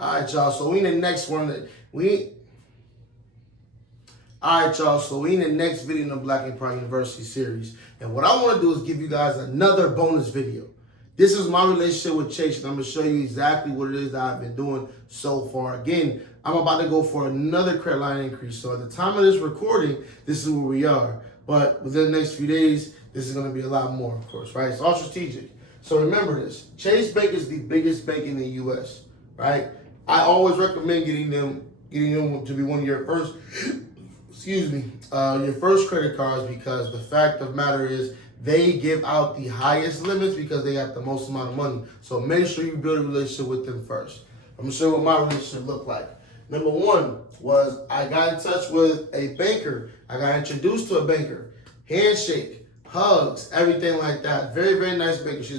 All right, y'all. So we in the next one. Alright, y'all, so we in the next video in the Black and Proud University series. And what I want to do is give you guys another bonus video. This is my relationship with Chase, and I'm going to show you exactly what it is that I've been doing so far. Again, I'm about to go for another credit line increase. So at the time of this recording, this is where we are. But within the next few days, this is going to be a lot more, of course, right? It's all strategic. So remember this. Chase Bank is the biggest bank in the U.S., right? I always recommend getting them to be one of your first your first credit cards, because the fact of the matter is they give out the highest limits because they got the most amount of money. So make sure you build a relationship with them first. I'm going to show you what my relationship looked like. Number one was I got in touch with a banker. I got introduced to a banker. Handshake, hugs, everything like that. Very, very nice banker. She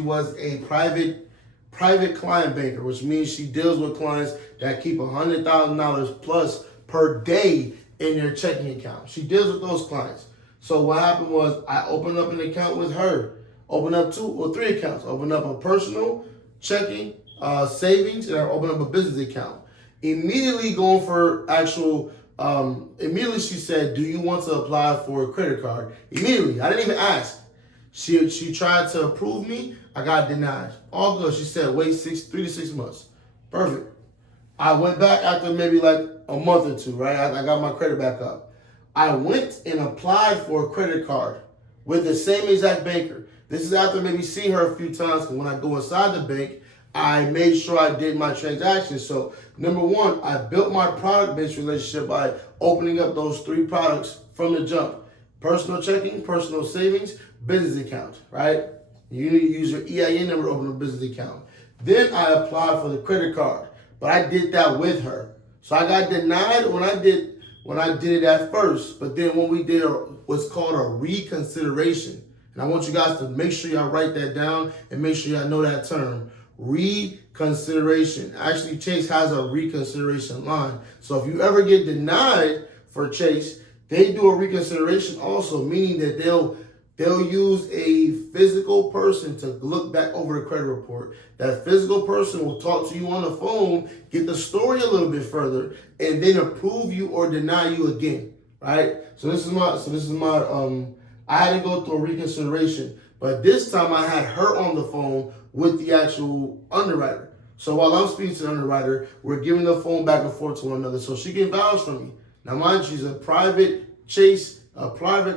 was a private client banker, which means she deals with clients that keep $100,000 plus per day in their checking account. She deals with those clients. So what happened was I opened up an account with her, opened up 2 or 3 accounts, opened up a personal checking, savings, and I opened up a business account. Immediately going for immediately she said, do you want to apply for a credit card? Immediately, I didn't even ask. She tried to approve me, I got denied. All good. She said, wait 3 to 6 months. Perfect. I went back after maybe like a month or two, right? I got my credit back up. I went and applied for a credit card with the same exact banker. This is after maybe seeing her a few times, because when I go inside the bank, I made sure I did my transactions. So number one, I built my product-based relationship by opening up those 3 products from the jump. Personal checking, personal savings, business account, right? You need to use your EIN number to open a business account. Then I applied for the credit card, but I did that with her. So I got denied when I did it at first, but then when we did what's called a reconsideration, and I want you guys to make sure y'all write that down and make sure y'all know that term, reconsideration. Actually, Chase has a reconsideration line. So if you ever get denied for Chase, they do a reconsideration also, meaning that they'll use a physical person to look back over the credit report. That physical person will talk to you on the phone, get the story a little bit further, and then approve you or deny you again, right? So this is my I had to go through a reconsideration, but this time I had her on the phone with the actual underwriter. So while I'm speaking to the underwriter, we're giving the phone back and forth to one another, so she can vouch for me. Now, mind you, she's a private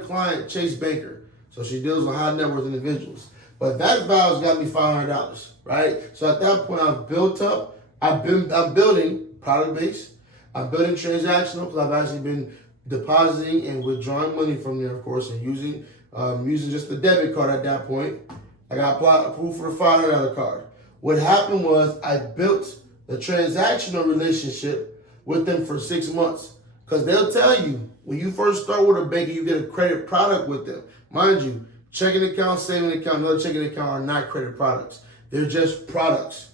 client Chase banker. So she deals with high net worth individuals. But that vouch got me $500, right? So at that point, I've built up. I'm building product base. I'm building transactional, because I've actually been depositing and withdrawing money from there, of course, and using just the debit card at that point. I got approved for the $500 card. What happened was I built the transactional relationship with them for 6 months. Because they'll tell you, when you first start with a bank, you get a credit product with them. Mind you, checking account, saving account, another checking account are not credit products. They're just products.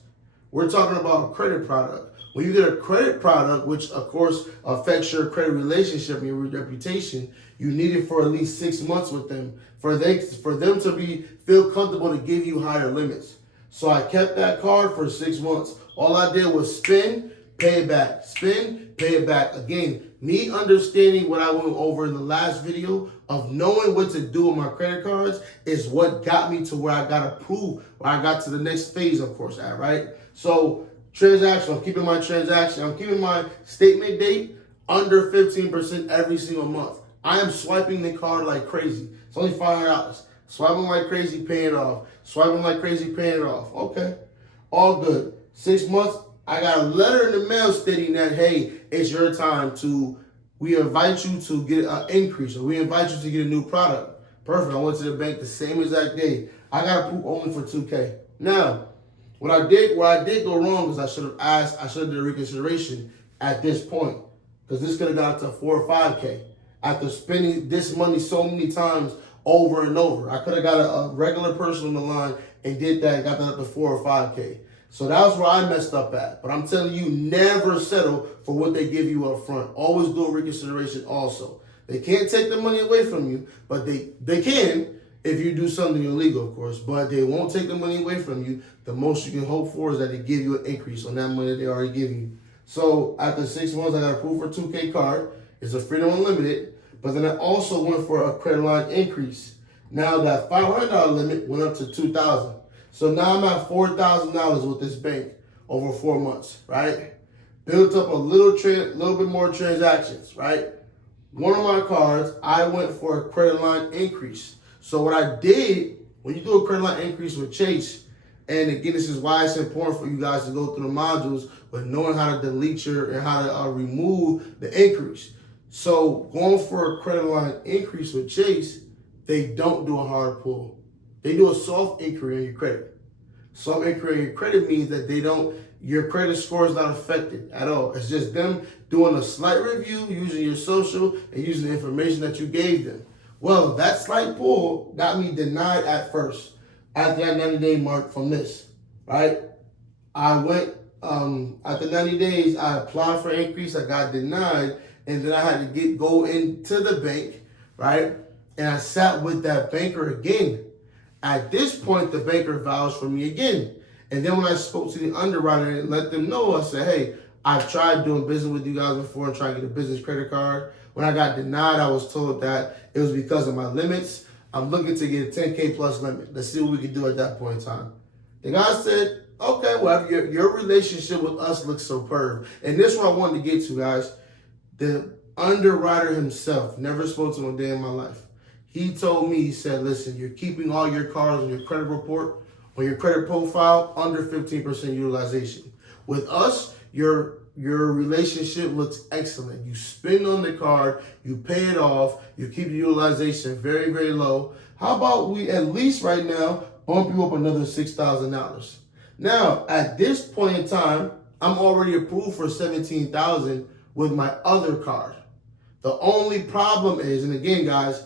We're talking about a credit product. When you get a credit product, which of course affects your credit relationship and your reputation, you need it for at least 6 months with them for them to feel comfortable to give you higher limits. So I kept that card for 6 months. All I did was spend, pay it back. Spend, pay it back. Again, me understanding what I went over in the last video of knowing what to do with my credit cards is what got me to where I got approved, where I got to the next phase, of course, right? So transaction, I'm keeping my transaction. I'm keeping my statement date under 15% every single month. I am swiping the card like crazy. It's only $500. Swiping like crazy, paying it off. Swiping like crazy, paying it off. Okay, all good. 6 months, I got a letter in the mail stating that, hey, it's your time we invite you to get an increase, or we invite you to get a new product. Perfect. I went to the bank the same exact day. I got approved only for $2K. Now, what I did go wrong is I should have did a reconsideration at this point, because this could have got to 4 or 5K after spending this money so many times over and over. I could have got a regular person on the line and did that, got that up to 4 or 5K. So that was where I messed up at. But I'm telling you, never settle for what they give you up front. Always do a reconsideration also. They can't take the money away from you, but they can. if you do something illegal, of course. But they won't take the money away from you. The most you can hope for is that they give you an increase on that money they already give you. So after 6 months, I got approved for a 2K card. It's a Freedom Unlimited. But then I also went for a credit line increase. Now that $500 limit went up to $2,000. So now I'm at $4,000 with this bank over 4 months, right? Built up a little bit more transactions, right? One of my cards, I went for a credit line increase. So what I did, when you do a credit line increase with Chase, and again, this is why it's important for you guys to go through the modules with knowing how to delete and how to remove the increase. So going for a credit line increase with Chase, they don't do a hard pull. They do a soft inquiry on your credit. Soft inquiry on your credit means that your credit score is not affected at all. It's just them doing a slight review, using your social and using the information that you gave them. Well, that slight pull got me denied at first, after that 90-day mark from this, right? I went, after 90 days, I applied for increase, I got denied, and then I had to go into the bank, right? And I sat with that banker again. At this point, the banker vouched for me again. And then when I spoke to the underwriter and let them know, I said, hey, I've tried doing business with you guys before and trying to get a business credit card. When I got denied, I was told that it was because of my limits. I'm looking to get a 10K plus limit. Let's see what we can do at that point in time. The guy said, okay, well, your relationship with us looks superb. And this is what I wanted to get to, guys. The underwriter himself, never spoke to him a day in my life. He told me, he said, listen, you're keeping all your cards on your credit report, on your credit profile, under 15% utilization. With us, your relationship looks excellent. You spend on the card, you pay it off, you keep the utilization very, very low. How about we at least right now bump you up another $6,000? Now, at this point in time, I'm already approved for $17,000 with my other card. The only problem is, and again, guys,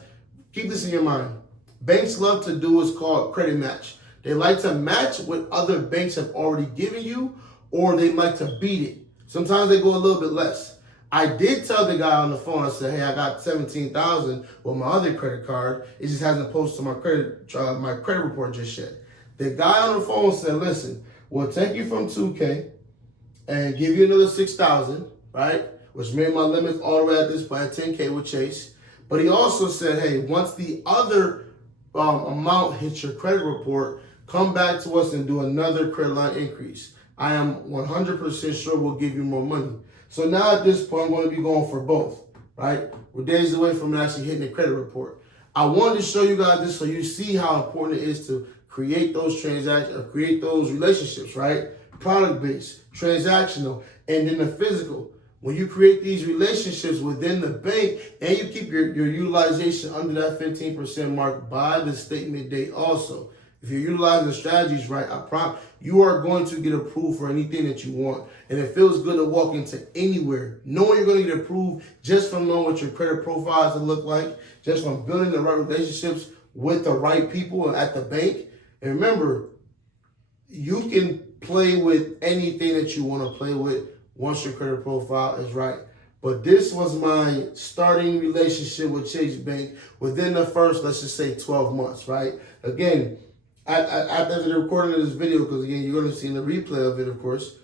keep this in your mind. Banks love to do what's called credit match. They like to match what other banks have already given you, or they like to beat it. Sometimes they go a little bit less. I did tell the guy on the phone, I said, hey, I got $17,000 with my other credit card. It just hasn't posted my credit report just yet. The guy on the phone said, listen, we'll take you from 2K and give you another $6,000, right? Which made my limits all the way at this point at 10K with Chase. But he also said, hey, once the other amount hits your credit report, come back to us and do another credit line increase. I am 100% sure we'll give you more money. So now at this point, I'm going to be going for both, right? We're days away from actually hitting the credit report. I wanted to show you guys this so you see how important it is to create those transactions, or create those relationships, right? Product-based, transactional, and then the physical. When you create these relationships within the bank and you keep your utilization under that 15% mark by the statement date also. If you're utilizing the strategies right, I promise you are going to get approved for anything that you want. And it feels good to walk into anywhere, knowing you're going to get approved just from knowing what your credit profiles will look like, just from building the right relationships with the right people at the bank. And remember, you can play with anything that you want to play with once your credit profile is right. But this was my starting relationship with Chase Bank within the first, let's just say 12 months, right? Again, after the recording of this video, because again, you're going to see in the replay of it, of course,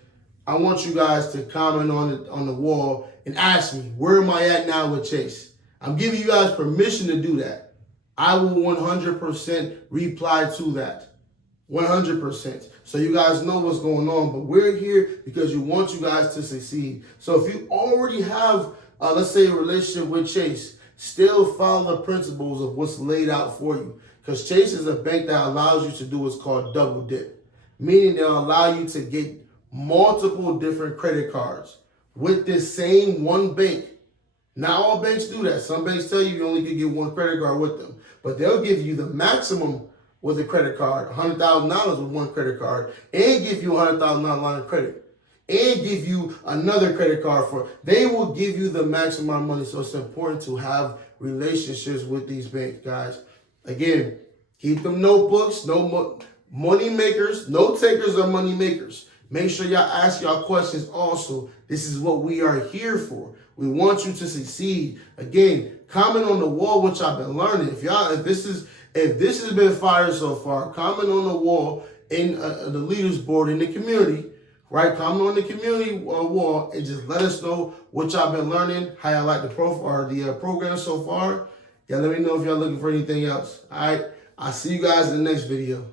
I want you guys to comment on it on the wall and ask me, where am I at now with Chase? I'm giving you guys permission to do that. I will 100% reply to that. 100%. So you guys know what's going on, but we're here because we want you guys to succeed. So if you already have, let's say, a relationship with Chase, still follow the principles of what's laid out for you. Because Chase is a bank that allows you to do what's called double dip, meaning they'll allow you to get multiple different credit cards with this same one bank. Not all banks do that. Some banks tell you only can get one credit card with them, but they'll give you the maximum with a credit card, $100,000 with one credit card, and give you a $100,000 line of credit, and give you another credit card they will give you the maximum amount of money. So it's important to have relationships with these banks, guys. Again, keep them notebooks, no money makers, no takers or money makers. Make sure y'all ask y'all questions also. This is what we are here for. We want you to succeed. Again, comment on the wall what y'all been learning. If If this has been fire so far, comment on the wall in the leaders board in the community, right? Comment on the community wall and just let us know what y'all been learning, how y'all like the program so far. Y'all let me know if y'all looking for anything else. All right, I'll see you guys in the next video.